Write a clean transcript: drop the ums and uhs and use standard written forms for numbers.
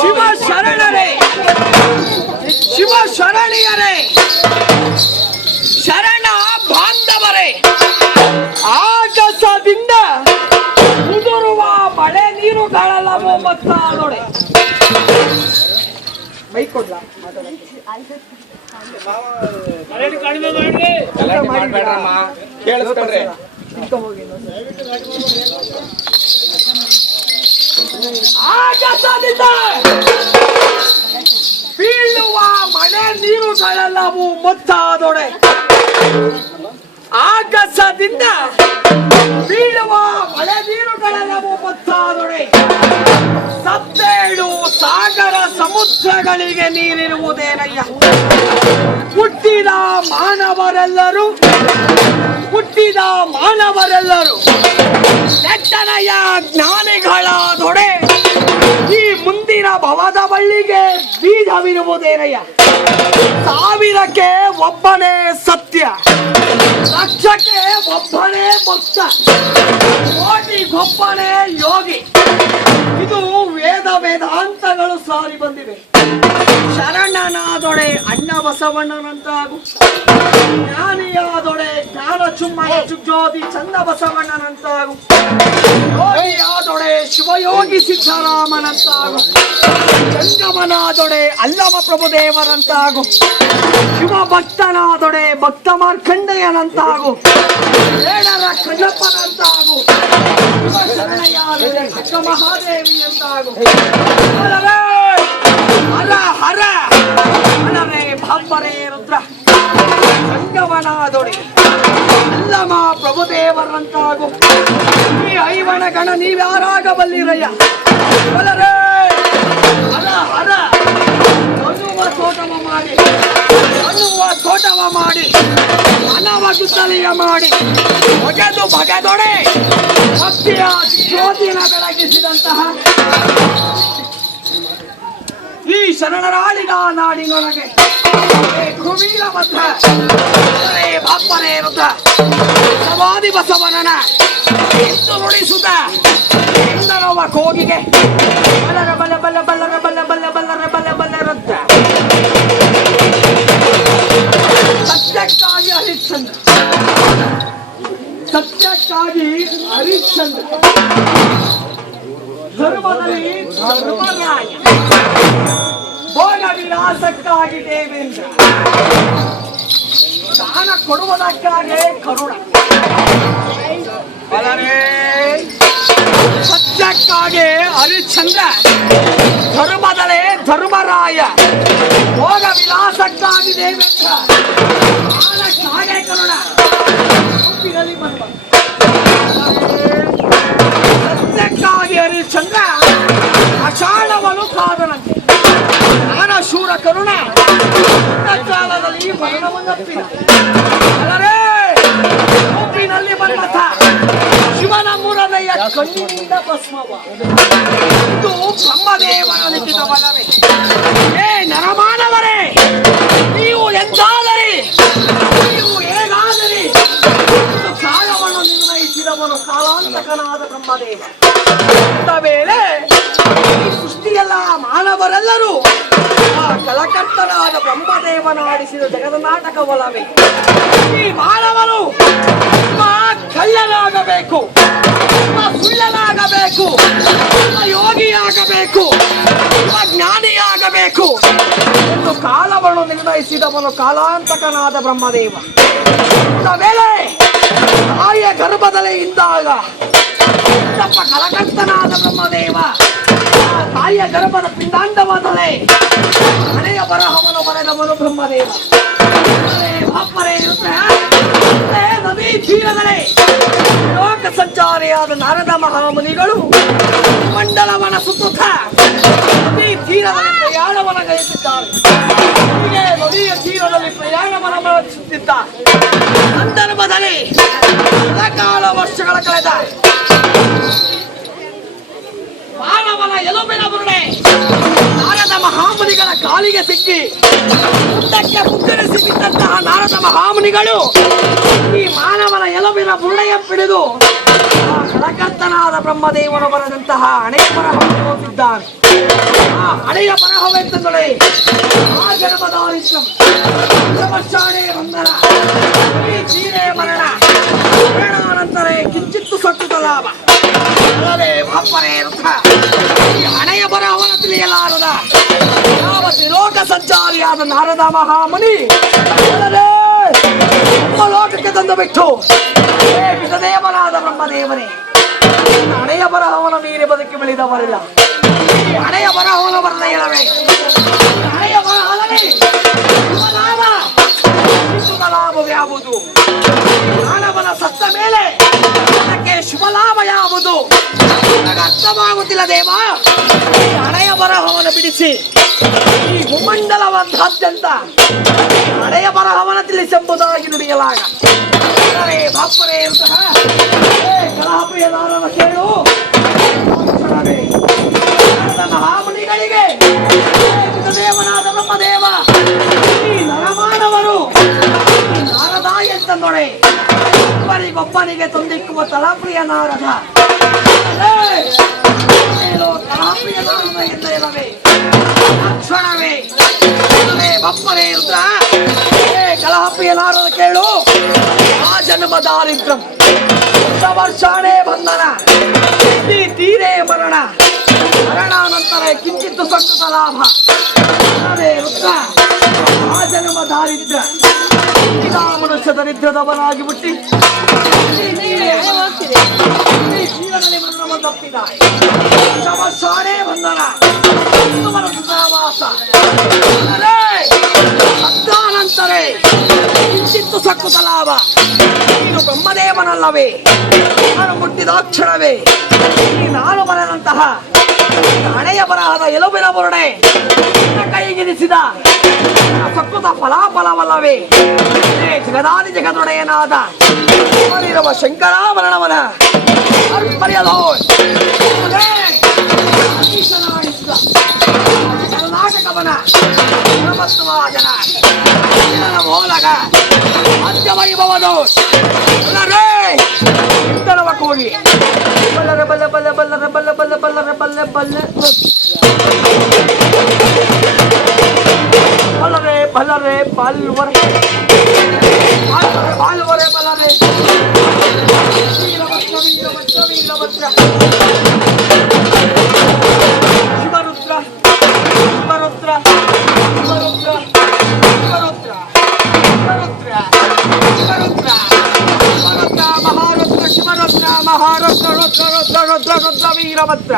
ಶಿವ ಶರಣರೇ, ಶಿವ ಶರಣಿಯರೇ, ಶರಣ ಬಾಂಧವರೇ, ಆಗಸದಿಂದ ಉದುರುವ ಮಳೆ ನೀರುಗಳೆಲ್ಲವೂ ಮತ್ತಾದೊಡೆ ಬೈಕೊಡ್ಲ ಆಗಸದಿಂದ ಬೀಳುವ ಮಳೆ ನೀರುಗಳೆಲ್ಲವೂ ಮುತ್ತಾದೊಡೆ, ಆಗಸದಿಂದ ಬೀಳುವ ಮಳೆ ನೀರುಗಳೆಲ್ಲವೂ ಮುತ್ತಾದೊಡೆ, ಸತ್ತೇಳು ಸಾಗರ ಸಮುದ್ರಗಳಿಗೆ ನೀರಿರುವುದೇನಯ್ಯ. ಹುಟ್ಟಿದ ಮಾನವರೆಲ್ಲರೂ ನೆಟ್ಟನೆಯ ಜ್ಞಾನಿಗಳಾದೊಡೆ, ಈ ಮುಂದಿನ ಭವದ ಬಳ್ಳಿಗೆ ಬೀಜವಿರುವುದೇನಯ್ಯ. ಸಾವಿರಕ್ಕೆ ಒಬ್ಬನೇ ಸತ್ಯ, ಲಕ್ಷಕ್ಕೆ ಒಬ್ಬನೇ ಭಕ್ತ, ಕೋಟಿಗೊಬ್ಬನೇ ಯೋಗಿ. ಇದು ವೇದಾಂತಗಳು ಸಾರಿ ಬಂದಿವೆ. ಶರಣನಾದೊಡೆ ಅಣ್ಣ ಬಸವಣ್ಣನಂತಾಗು, ಜ್ಞಾನಿಯಾದೊಡೆ ಜ್ಞಾನ ಚುಮ್ಮನ ಚುಜ್ಜೋದಿ ಚಂದ ಬಸವಣ್ಣನಂತಾಗು, ಯೋಗಿಯಾದೊಡೆ ಶಿವಯೋಗಿ ಸಿದ್ದರಾಮನಂತಾಗು, ಜಂಗಮನಾದೊಡೆ ಅಲ್ಲಮ ಪ್ರಭುದೇವರಂತಾಗು, ಶಿವ ಭಕ್ತನಾದೊಡೆ ಭಕ್ತ ಮಾರ್ಕಂಡೆಯನಂತಾಗು, ಬೇಡರ ಕಣ್ಣಪ್ಪನಂತಾಗು, ಶಿವ ಶರಣಯ್ಯಾದೊಡೆ ಅಕ್ಕ ಮಹಾದೇವಿಯಂತಾಗು. ಹರ ಹರ ಹರರೇ ಭಾಪರೇ ರುದ್ರ, ಸಂಗಮನಾದೊಡೆ ಅಲ್ಲಮ ಪ್ರಭುದೇವರಂತಾಗು. ಈ ಐವನ ಗಣ ನೀವ್ಯಾರಾಗಬಲ್ಲಿರಯ್ಯ. ಬಲರೇ ಹರ ಹರ ಅನ್ನುವ ತೋಟವ ಮಾಡಿ ಅನವ ಗುದ್ದಲಿಯ ಮಾಡಿ ಬಗೆದೊಡೆ ಭಕ್ತಿಯ ಜ್ಯೋತಿನ ಬೆಳಗಿಸಿದಂತಹ ಈ ಶರಣರಾಳಿಗ ನಾಡಿನೊಳಗೆ ಕುವೀರ ಭದ್ರ ಬಾಪರೇ ರುದ್ರ ಸಮಾಧಿ ಬಸವನನ ಎಂದು ನುಡಿಸುತ್ತ ಇಂದನವ ಕೋಗಿಗೆ ಬಲ್ಲರ ಬಲ್ಲ ಬಲ್ಲ ಬಲ್ಲರ ಬಲ್ಲ ಬಲ್ಲ ಬಲ್ಲರ ಬಲ್ಲ ಬಲ್ಲ ರುದ್ರ. ಸತ್ಯಕ್ಕಾಗಿ ಹರಿಶ್ಚಂದ್ರ, ಸತ್ಯಕ್ಕಾಗಿ ಹರಿಶ್ಚಂದ್ರ, ಧರ್ಮದಲ್ಲಿ ಧರ್ಮರಾಯ, ಭೋಗ ವಿಲಾಸಕ್ಕಾಗಿ ದೇವೇಂದ್ರ, ದಾನ ಕೊಡುವುದಕ್ಕಾಗಿ ಕರುಣ. ಸತ್ಯಕ್ಕಾಗಿ ಹರಿಶ್ಚಂದ್ರ, ಧರ್ಮದಲೇ ಧರ್ಮರಾಯ, ಭೋಗ ವಿಲಾಸಕ್ಕಾಗಿ ದೇವೇಂದ್ರ, ದಾನಕ್ಕಾಗಿ ಕರುಣ. ಸತ್ಯಕ್ಕಾಗಿ ಹರಿಶ್ಚಂದ್ರ ಅಷಾಢವನು ಕಾದನಂತೆ, ಜ್ಞಾನ ಶೂರ ಕರುಣ ಕಾಲದಲ್ಲಿ ಮರಣವನ್ನಪ್ಪಿದ. ಅಲ್ಲರೇ ಒಪ್ಪಿನಲ್ಲಿ ಮನ್ಮಥ ಶಿವನ ಮೂರನೆಯ ಕಣ್ಣಿನಿಂದ ಭಸ್ಮವ. ಇದು ಬ್ರಹ್ಮದೇವನ ಲಿಖಿತ ಬಲವೇ. ಏ ನರಮಾನವರೇ, ನೀವು ಎಂದಾದರಿ, ನೀವು ಹೇಗಾದರಿ, ಕಾಲವನ್ನು ನಿರ್ಣಯಿಸಿದವನು ಕಾಲಾಂತಕನಾದ ಬ್ರಹ್ಮದೇವ. ವೇಳೆ ಈ ಸೃಷ್ಟಿಯೆಲ್ಲ ಮಾನವರೆಲ್ಲರೂ ಆ ಕಲಕರ್ತನಾದ ಬ್ರಹ್ಮದೇವನಾಡಿಸಿದ ಜಗದ ನಾಟಕವಲ್ಲವೇ. ಈ ಮಾನವರು ಕಳ್ಳನಾಗಬೇಕು, ಸುಳ್ಳನಾಗಬೇಕು, ಯೋಗಿಯಾಗಬೇಕು, ಜ್ಞಾನಿಯಾಗಬೇಕು ಎಂದು ಕಾಲವನ್ನು ನಿರ್ಣಯಿಸಿದವನು ಕಾಲಾಂತಕನಾದ ಬ್ರಹ್ಮದೇವ. ವೇಳೆ ತಾಯಿಯ ಗರ್ಭದಲ್ಲೇ ಇದ್ದಾಗ ಕಲಕರ್ತನಾದ ಬ್ರಹ್ಮದೇವ ತಾಯಿಯ ಗರ್ಭದ ಪಿಂಡಾಂಡವಾದಲೇ ಹಣೆಯ ಬರಹವನ್ನು ಬರೆದವನು ಬ್ರಹ್ಮದೇವ. ನದಿ ತೀರದಲೇ ಲೋಕ ಸಂಚಾರಿಯಾದ ನಾರದ ಮಹಾಮುನಿಗಳು ಮಂಡಲವನ ಸುತ್ತ ನದಿ ತೀರದಲ್ಲಿ ಪ್ರಯಾಣವನ್ನು ಗೈಸಿದ್ದಾರೆ. ಹೀಗೆ ನದಿಯ ತೀರದಲ್ಲಿ ಪ್ರಯಾಣವನ್ನು ಮಾಡುತ್ತಿದ್ದಾರೆ. ಸಂದರ್ಭದಲ್ಲಿ ಕಾಲ ವರ್ಷಗಳ ಕಳೆದ ಮಾನವನ ಎಲುಬಿನ ಬುರುಡೆ ನಾರದ ಮಹಾಮುನಿಗಳ ಕಾಲಿಗೆ ಸಿಕ್ಕಿ ಮುಂದಕ್ಕೆ ಮುಗ್ಗರಿಸಿ ಬಿದ್ದಂತಹ ನಾರದ ಮಹಾಮುನಿಗಳು ಈ ಮಾನವನ ಎಲುಬಿನ ಬುರುಡೆಯ ಪಿಡಿದು ಕಲಕರ್ತನಾದ ದೇವನಾದ ಬ್ರಹ್ಮದೇವನು ಬರೆದಂತಹ ಹಣೆಯ ಬರಹವನ್ನು ಓದಿದ್ದಾನೆ. ಆ ಹಣೆಯ ಬರಹವೆಂತಂದರೆ ಆ ಜನ್ಮದಾರಿದ್ರ್ಯಂ ವರ್ಷಾಣೆ ಬಂಧನ ಈ ತೀರೆ ಮರಣ ಮರಣಾನಂತರೇ ಕಿಂಚಿತ್ತು ಸಕ್ಕುತ ಲಾಭ ಅಲ್ಲದೆ ಅಪ್ಪರೇ ರುದ್ರ ಈ ಹಣೆಯ ಬರಹವನ್ನು ತಿಳಿಯಲಾರದ ಯಾವ ತ್ರಿಲೋಕ ಸಂಚಾರಿಯಾದ ನಾರದ ಮಹಾಮುನಿ ಅಲ್ಲದೆ ನಮ್ಮ ಲೋಕಕ್ಕೆ ತಂದು ಬಿಟ್ಟು ದೇವನಾದ ಬ್ರಹ್ಮದೇವನೇ ಹಣೆಯ ಬರಹವನ್ನು ಮೀರಿ ಬದುಕಿ ಬೆಳೆದವರಿಲ್ಲ. ಈ ಹಣೆಯ ಬರಹವನ್ನು ಬರದ ಇಲ್ಲವೇ ಹಣೆಯ ಬರಹದಲ್ಲಿ ಶುಭ ಲಾಭ ಯಾವುದು? ಮಾನವನ ಸತ್ತ ಮೇಲೆ ಅದಕ್ಕೆ ಶುಭ ಲಾಭ ಯಾವುದು ನನಗೆ ಅರ್ಥವಾಗುತ್ತಿಲ್ಲ ದೇವ. ಈ ಹಣೆಯ ಬರಹವನ್ನು ಬಿಡಿಸಿ ಈ ಭೂಮಂಡಲವಾದ್ಯಂತ ಹಣೆಯ ಬರಹವನ್ನು ತಿಳಿಸೆಂಬುದಾಗಿ ನುಡಿಯಲಾಗ ಬಾಪರೇ ಅಂತಹ ಕಲಾಪ್ರಿಯದಾರನ ಕೇಳು ಮಹಾಮುನಿಗಳಿಗೆ ದೇವನಾದ ಬ್ರಹ್ಮದೇವ ಈ ನರಮಾನವರು ನಾರದ ಎಂತಂದೊಡೆ ಒಬ್ಬನಿಗೊಬ್ಬನಿಗೆ ತಂದಿಕ್ಕುವ ತಲಾಪ್ರಿಯ ನಾರದ ಕಲಾಪ್ರಿಯ ನಾರದ ಎಂದ ಇಲ್ಲವೇ ಲಕ್ಷಣವೇ ಬಪ್ಪರೇ ರುದ್ರ ಕಲಾಪ್ರಿಯ ನಾರದ ಕೇಳು ಆ ಜನ್ಮ ದಾರಿದ್ರ್ಯಂ ವರ್ಷಾಣೆ ಬಂಧನ ಈ ತೀರೆ ಮರಣ ಮರಣಾನಂತರ ಕಿಂಚಿತ್ತು ಸಕ್ಕುತ ಲಾಭ ಅಲ್ಲದೆ ರುದ್ರ ಆ ಜನ್ಮ ದಾರಿದ್ರ್ಯ ಇದಾ ಮನುಷ್ಯ ದರಿದ್ರದವನಾಗಿ ಹುಟ್ಟಿ ಜೀವನದಲ್ಲಿ ಮರಣವನ್ನು ತಪ್ಪಿದ್ದಾನೆ. ವರ್ಷಾಣೆ ಬಂಧನ ಮನಸ್ಸು ಸಹವಾಸ ಅರ್ಥಾನಂತರೇ ಕಿಂಚಿತ್ತು ಸಕ್ಕುತ ಲಾಭ. ನೀನು ಬ್ರಹ್ಮದೇವನಲ್ಲವೇ? ನಾನು ಮುಟ್ಟಿದಾಕ್ಷಣವೇ ಈ ನಾನು ಬರೆದಂತಹ ಹಣೆಯ ಬರಹದ ಎಲುಬಿನ ಬುರುಡೆ ಕೈಗಿರಿಸಿದ ಸಕ್ಕುತ ಫಲಾಫಲವಲ್ಲವೇ? ಜಗದಾದಿ ಜಗದೊಡೆಯನಾದ ಅವನಿರುವ ಶಂಕರ ಮರಣವನ ಅರ್ಪರ್ಯದೋ ಕರ್ನಾಟಕವನ ಪ್ರಮಸ್ತವಾದನ ಮೂಲಕ ಮಧ್ಯವೈಭವದು ಇಂತಳವ ಕೂಗಿ ಬಲ್ಲರೆ ಬಲ್ಲ ಬಲ್ಲ ಬಲ್ಲರೆ ಬಲ್ಲ ಬಲ್ಲ ಬಲ್ಲರೆ ಬಲ್ಲೆ ಬಲ್ಲೆ ಬಲ್ಲರೆ ಬಲ್ಲರೆ ಬಾಲ್ವರೆ ಬಾಲ್ವರೆ ಬಲ್ಲರೆ ವೀರಭದ್ರ ವೀರಭದ್ರ ವೀರಭದ್ರ ಶಿವರುದ್ರ ಶಿವರುದ್ರ ಶಿವರುದ್ರ ಶಿವರುದ್ರ ಶಿವರುದ್ರ ಶಿವರುದ್ರ ಶಿವರುದ್ರ ಮಹಾರುದ್ರ ಶಿವರುದ್ರ ಮಹಾರುದ್ರ ರುದ್ರ ರುದ್ರ ರುದ್ರ ರುದ್ರ ವೀರಭದ್ರ